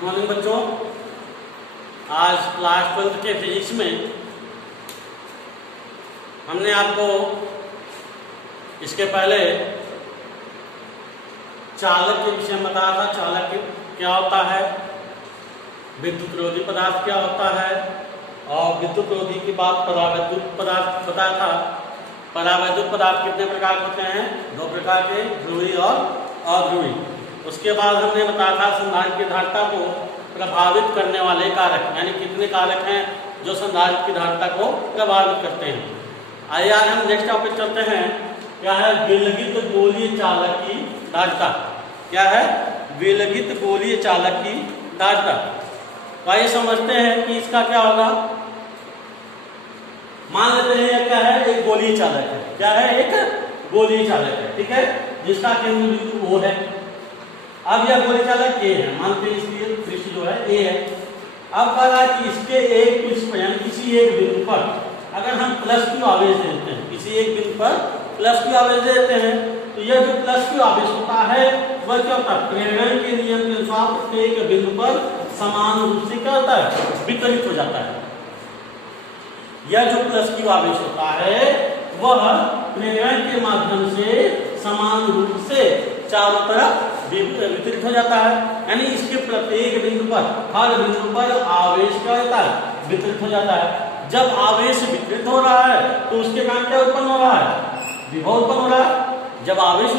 Good morning बच्चों। आज class 12 के फिजिक्स में हमने आपको इसके पहले चालक के विषय में बताया था। चालक क्या होता है, विद्युत रोधी पदार्थ क्या होता है, और विद्युत रोधी की बात परावैद्युत पदार्थ बताया था। परावैद्युत पदार्थ कितने प्रकार के होते हैं? दो प्रकार के, ध्रुवीय और अध्रुवीय। उसके बाद हमने बताया था संधारित्र की धारिता को प्रभावित करने वाले कारक, यानी कितने कारक हैं जो संधारित्र की धारिता को प्रभावित करते हैं। आइए आज हम नेक्स्ट टॉपिक चलते हैं। क्या है? विलगित गोलीय चालक की धारिता। क्या है? विलगित गोलीय चालक की धारिता। तो आइए समझते हैं कि इसका क्या होगा। मान लेते हैं क्या है, एक गोलीय चालक है। क्या है? एक गोलीय चालक है, ठीक है, जिसका केंद्र बिंदु O है। अब यह गोलीय चालक A है, मानते हैं इसकी दृष्टि जो है A है। अब कह रहा है कि इसके एक पृष्ठ पर यानी किसी एक बिंदु पर अगर हम +q आवेश देते हैं, किसी एक बिंदु पर +q आवेश देते हैं, तो यह जो +q आवेश होता है वह क्या होता है? प्रेरण के नियम के अनुसार प्रत्येक बिंदु पर समान रूप से क्या होता है? वितरित हो जाता है। यह जो +q आवेश होता है वह प्रेरण के माध्यम से समान रूप से चारों तरफ वितरित हो जाता है। यानी इसके प्रत्येक बिंदु पर, हर बिंदु पर आवेश क्या होता है? वितरित हो जाता है। जब आवेश वितरित हो रहा है तो उसके कारण क्या उत्पन्न हो रहा है? विभव उत्पन्न हो रहा है। जब आवेश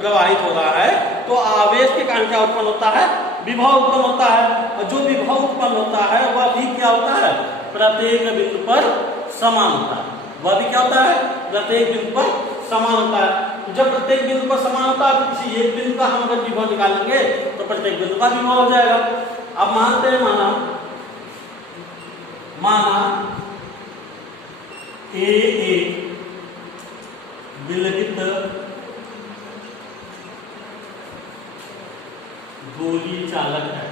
प्रवाहित हो रहा है तो आवेश के कारण क्या उत्पन्न होता है? विभव उत्पन्न होता है। और जो विभव उत्पन्न होता है वह भी क्या होता है? प्रत्येक बिंदु पर समान होता है। वह भी क्या होता है? प्रत्येक बिंदु पर समान होता है। जब प्रत्येक बिंदु पर समान होता है तो किसी एक बिंदु का हम अगर विभव निकालेंगे तो प्रत्येक बिंदु का विभव हो जाएगा। अब मानते हैं माना A एक विलगित गोलीय चालक है,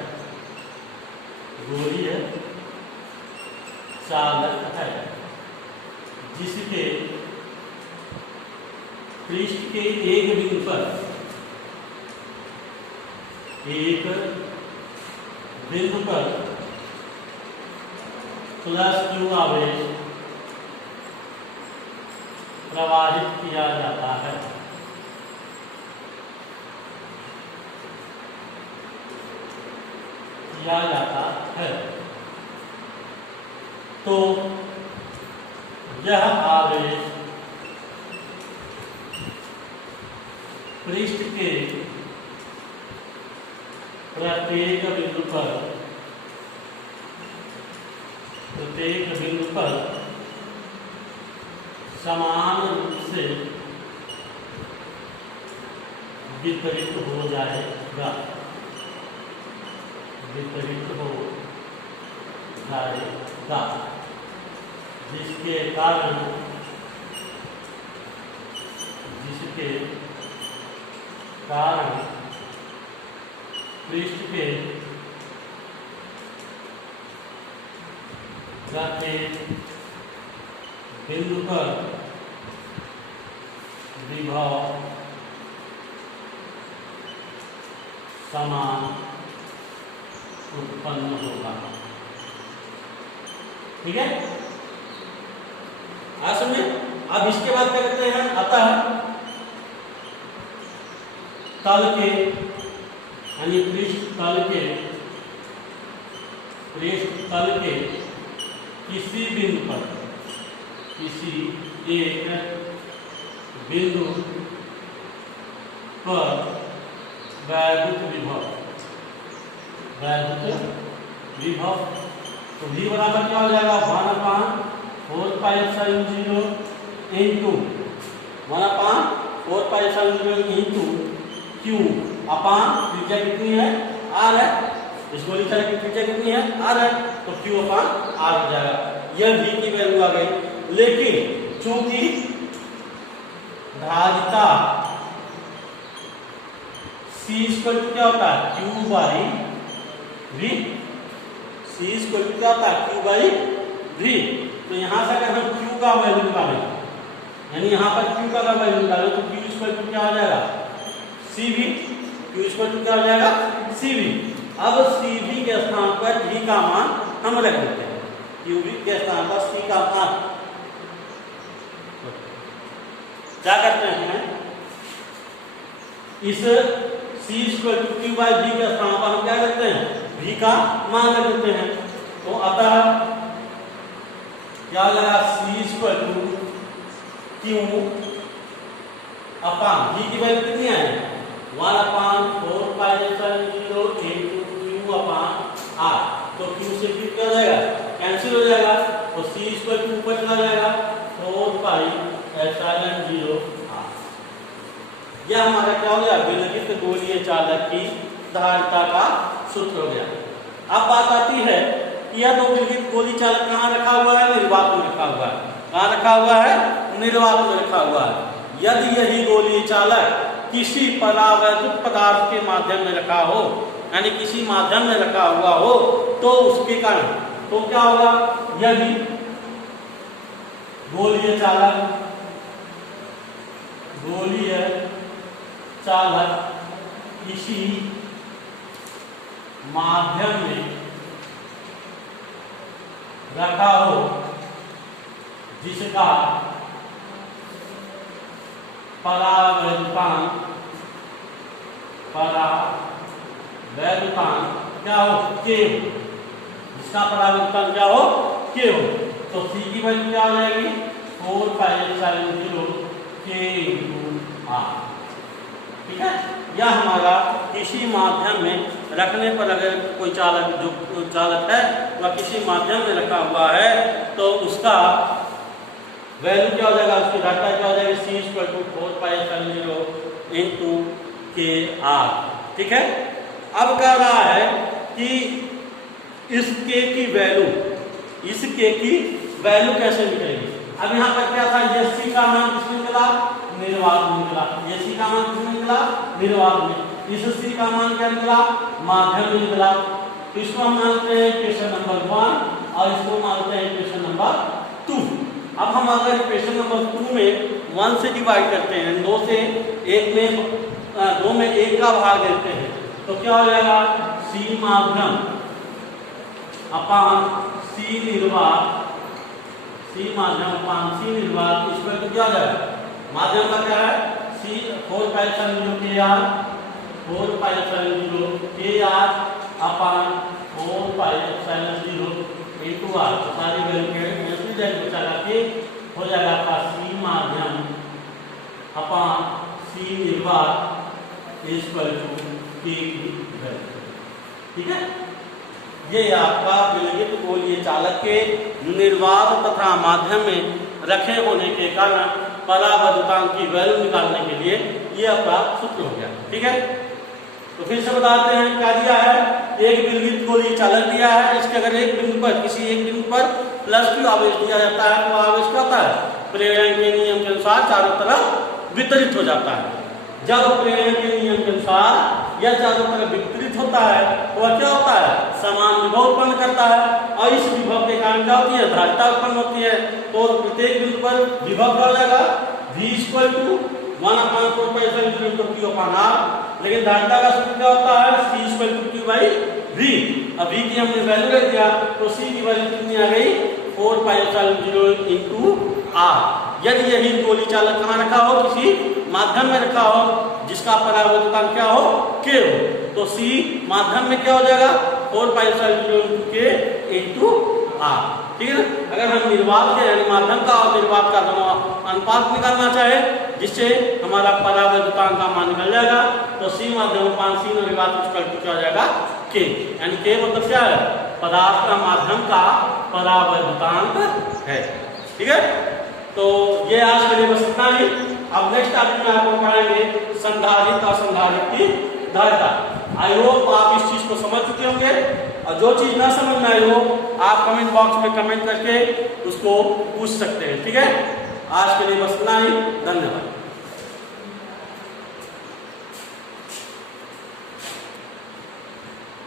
गोलीय चालक है, जिसके पृष्ठ के एक बिंदु पर +q आवेश प्रवाहित किया जाता है। तो यह आवेश पृष्ठ के प्रत्येक बिंदु पर समान रूप से वितरित हो जाएगा, जिसके कारण पृष्ठ के प्रत्येक बिंदु पर विभव समान उत्पन्न होगा। ठीक है, आज समझे। अब इसके बाद क्या करते हैं? आता है तल के यानी पृष्ठ तल के किसी एक बिंदु पर वैद्युत विभव तो V बराबर क्या हो जाएगा? 1/4πε0 इंटू 1/4πε0 इंटू Q अपान त्रिज्या कितनी है? R है। इस गोलीय चालक की त्रिज्या कितनी है? R है, तो Q अपान R हो जाएगा। यह V की वैल्यू आ गई। लेकिन चूंकि धारिता C क्या होता है? Q by V। C क्या होता है? Q by V। तो यहां से अगर हम Q का वैल्यू निकालें, यानी यहां पर Q का वैल्यू निकालें, तो Q क्या हो जाएगा? CV। Q क्या हो जाएगा? CV। अब CV के स्थान पर V का मान हम रख देते हैं, QV के स्थान पर C का मान क्या करते हैं, इस C = Q/V के स्थान पर हम क्या करते हैं, V का मान रख देते हैं। तो अतः क्या लगा, C = Q अपान V की वैल्यू कितनी है, 1/4π0 Q अपान R। तो Q से Q क्या हो जाएगा, कैंसिल हो जाएगा, तो C = ऊपर चला जाएगा 4πε0R। यह हमारा क्या हो गया, विलगित गोलीय चालक की धारिता का सूत्र हो गया। अब बात आती है कि यह दो विलगित गोली चालक कहाँ रखा हुआ है, निर्वात में रखा हुआ है। कहाँ रखा हुआ है, निर्वात में रखा हुआ है। यदि यही गोलीय चालक किसी परावैद्युत पदार्थ के माध्यम में रखा हो, यानी किसी माध्यम में रखा हुआ हो, तो उसके कारण तो क्या होगा, यदि गोलीय चालक किसी माध्यम में रखा हो जिसका परावैद्युतांक क्या हो, K हो, जिसका परावैद्युतांक क्या हो, K हो, तो C की वैल्यू क्या हो जाएगी, 4πε0 K/R। ठीक है, यह हमारा किसी माध्यम में रखने पर अगर कोई चालक जो चालक है वह किसी माध्यम में रखा हुआ है तो उसका वैल्यू क्या हो जाएगा, उसकी धारिता क्या हो जाएगी, C = 4πε0 Kr। ठीक है, अब कह रहा है कि इस K की वैल्यू कैसे निकलेगी। अब यहाँ पर क्या था, ये C का मान किसमें निकला, निर्वात में निकला। ये C का मान किसमें निकला, निर्वात में। इस C का मान क्या निकला, माध्यम में निकला। तो इसको हम मानते हैं इक्वेशन नंबर 1 और इसको मानते हैं इक्वेशन नंबर 2। अब हम अगर इक्वेशन नंबर 2 में 1 से डिवाइड करते हैं, 2 में 1 का भाग देते हैं, तो क्या हो जाएगा, C माध्यम अपान C निर्वात, C माध्यम अपान C निर्वात, इस पर तो क्या हो जाएगा, माध्यम का क्या है, C 4πε0 Kr, 4πε0 Kr अपान 4πε0 × R। तो सारी वैल्यू कैंसिल जाएगी, हो जाएगा आपका C माध्यम अपान C निर्वात इक्वल टू K की वैल्यू। ठीक है, ये आपका विलगित गोलीय चालक के निर्वात तथा माध्यम में रखे होने के कारण परावैद्युतांक की वैल्यू निकालने के लिए ये आपका सूत्र हो गया। ठीक है, तो फिर से बताते हैं क्या दिया है, एक विलगित गोलीय चालक दिया है, इसके अगर किसी एक बिंदु पर +Q आवेश दिया जाता है तो आवेश क्या होता है, प्रेरण के नियम के अनुसार चारों तरफ वितरित हो जाता है। जब प्रेरण के नियम के अनुसार यह चारों तरफ वितरित होता है तो वह क्या होता है, समान विभव उत्पन्न करता है, और इस विभव के कारण क्या होती है, धारिता उत्पन्न होती है। तो प्रत्येक बिंदु पर विभव क्या हो जाएगा, V = 1/4πε0 Q/R। लेकिन धारिता का सूत्र क्या होता है, C = Q/V। अब V की हमने वैल्यू रख दिया तो C की वैल्यू कितनी आ गई, 4πε0 × R। यदि यही गोली चालक कहाँ रखा हो, किसी माध्यम में रखा हो जिसका परावैद्युतांक क्या हो, K हो, तो C माध्यम में क्या हो जाएगा, 4πε0 K × R। ठीक है, अगर हम निर्वात के यानी माध्यम का और निर्वात का दोनों अनुपात निकालना चाहे जिससे हमारा परावैद्युतांक का मान निकल जाएगा, तो C माध्यम अपान C निर्वात क्या हो जाएगा, K। यानी K मतलब क्या है, पदार्थ का माध्यम का परावैद्युतांक है। ठीक है, तो ये आज के लिए बस इतना ही। अब नेक्स्ट टॉपिक में आपको पढ़ाएंगे संधारित्र और संधारित्र की धारिता। आई होप आप इस चीज को समझ चुके होंगे, और जो चीज ना समझ में आई हो आप कमेंट बॉक्स में कमेंट करके उसको पूछ सकते हैं। ठीक है, आज के लिए बस इतना ही, धन्यवाद।